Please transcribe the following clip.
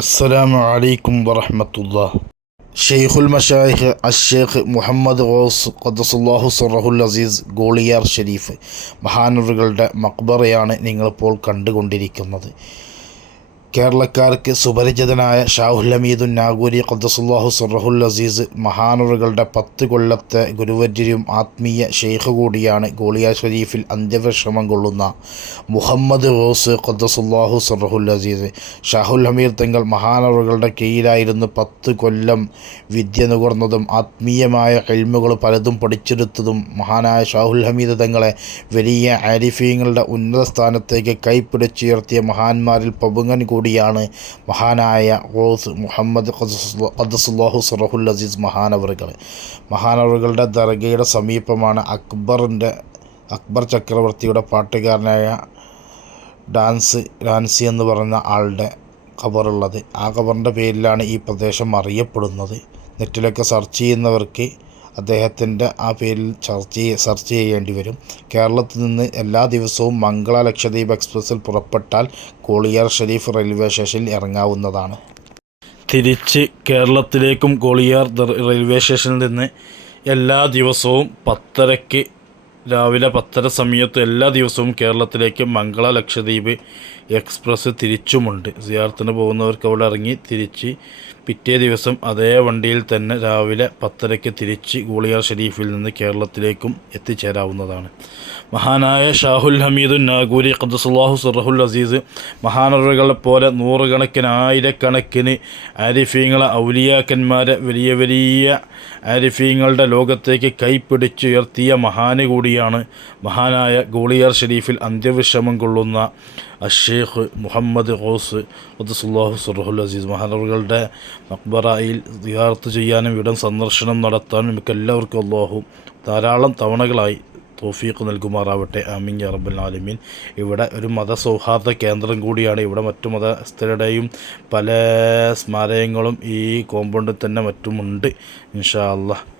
അസ്സലാമു അലൈക്കും വറഹമത്തുള്ള ഷെയ്ഖുൽ മഷായിഖ് അഷേഖ് മുഹമ്മദ് ഗോസ് ഖദസുല്ലാഹു സുറഹുൽ അസീസ് ഗോളിയാർ ഷെരീഫ് മഹാനവറുകളുടെ മക്ബറയാണ് നിങ്ങളിപ്പോൾ കണ്ടുകൊണ്ടിരിക്കുന്നത്. കേരളക്കാർക്ക് സുപരിചിതനായ ഷാഹുൽ ഹമീദുൻ നാഗൂരി ഖദ്സുല്ലാഹു സുറഹുൽ അസീസ് മഹാനുറുകളുടെ പത്ത് കൊല്ലത്തെ ഗുരുവര്യരും ആത്മീയ ഷെയ്ഖ് കൂടിയാണ് ഗോളിയ ഷരീഫിൽ അന്ത്യവിശ്രമം കൊള്ളുന്ന മുഹമ്മദ് റോസ് ഖദ്സുല്ലാഹു സുറഹുൽ അസീസ്. ഷാഹുൽ ഹമീദ് തങ്ങൾ മഹാനുറുകളുടെ കീഴിലായിരുന്നു പത്ത് കൊല്ലം വിദ്യ നുകർന്നതും ആത്മീയമായ കഴിമുകൾ പലതും പഠിച്ചെടുത്തതും. മഹാനായ ഷാഹുൽ ഹമീദ് തങ്ങളെ വലിയ ആരിഫീങ്ങളുടെ ഉന്നത സ്ഥാനത്തേക്ക് കൈപ്പിടിച്ചുയർത്തിയ മഹാന്മാരിൽ പബുങ്ങൻ കൂടിയാണ് മഹാനായ റോസ് മുഹമ്മദ് ഖദസുല്ലാഹു സറഹുൽ അസീസ് മഹാനവറുകൾ. മഹാനവറുകളുടെ ദർഗയുടെ സമീപമാണ് അക്ബറിന്റെ അക്ബർ ചക്രവർത്തിയുടെ പാട്ടുകാരനായ ഡാൻസ് ഡാൻസി എന്ന് പറയുന്ന ആളുടെ ഖബറുള്ളത്. ആ ഖബറിന്റെ പേരിലാണ് ഈ പ്രദേശം അറിയപ്പെടുന്നത്. നെറ്റിലൊക്കെ സെർച്ച് ചെയ്യുന്നവർക്ക് അദ്ദേഹത്തിന്റെ ആ പേരിൽ ചർച്ച സെർച്ച് ചെയ്യേണ്ടി വരും. കേരളത്തിൽ നിന്ന് എല്ലാ ദിവസവും മംഗള ലക്ഷദ്വീപ് എക്സ്പ്രസ്സിൽ പുറപ്പെട്ടാൽ കോളിയാർ ഷെരീഫ് റെയിൽവേ സ്റ്റേഷനിൽ ഇറങ്ങാവുന്നതാണ്. തിരിച്ച് കേരളത്തിലേക്കും കോളിയാർ റെയിൽവേ സ്റ്റേഷനിൽ നിന്ന് എല്ലാ ദിവസവും പത്തരയ്ക്ക് രാവിലെ പത്തര സമയത്ത് എല്ലാ ദിവസവും കേരളത്തിലേക്ക് മംഗള ലക്ഷദ്വീപ് എക്സ്പ്രസ് തിരിച്ചുമുണ്ട്. സിയാർത്തിന് പോകുന്നവർക്ക് അവിടെ ഇറങ്ങി തിരിച്ച് പിറ്റേ ദിവസം അതേ വണ്ടിയിൽ തന്നെ രാവിലെ പത്തരയ്ക്ക് തിരിച്ച് ഗൂളിയാർ ഷെരീഫിൽ നിന്ന് കേരളത്തിലേക്കും എത്തിച്ചേരാവുന്നതാണ്. മഹാനായ ഷാഹുൽ ഹമീദുൻ നാഗൂരി ഖദ്സുല്ലാഹു സുറഹുൽ അസീസ് മഹാനറുകളെ പോലെ നൂറുകണക്കിന് ആയിരക്കണക്കിന് ആരിഫീങ്ങളെ ഔലിയാക്കന്മാരെ വലിയ വലിയ ആരിഫീങ്ങളുടെ ലോകത്തേക്ക് കൈപ്പിടിച്ചുയർത്തിയ മഹാന് കൂടിയാണ് മഹാനായ ഗോളിയാർ ഷെരീഫിൽ അന്ത്യവിശ്രമം കൊള്ളുന്ന അഷേഖ് മുഹമ്മദ് ഖോസ് അബ്ദുസുല്ലാഹു സുറഹുൽ അസീസ് മഹാനവറുകളുടെ മക്ബറയിൽ സിയാർത്ത് ചെയ്യാനും ഇടം സന്ദർശനം നടത്താനും നമുക്ക് എല്ലാവർക്കും അള്ളാഹു ധാരാളം തവണകളായി തോഫീഖ് നൽകുമാറാവട്ടെ. ആമീൻ അറബുൽ ആലമീൻ. ഇവിടെ ഒരു മതസൗഹാർദ്ദ കേന്ദ്രം കൂടിയാണ്. ഇവിടെ മറ്റു മതസ്ഥരുടെയും പല സ്മാരകങ്ങളും ഈ കോമ്പൗണ്ടിൽ തന്നെ മറ്റുമുണ്ട്. ഇൻഷാ അള്ളാഹ്.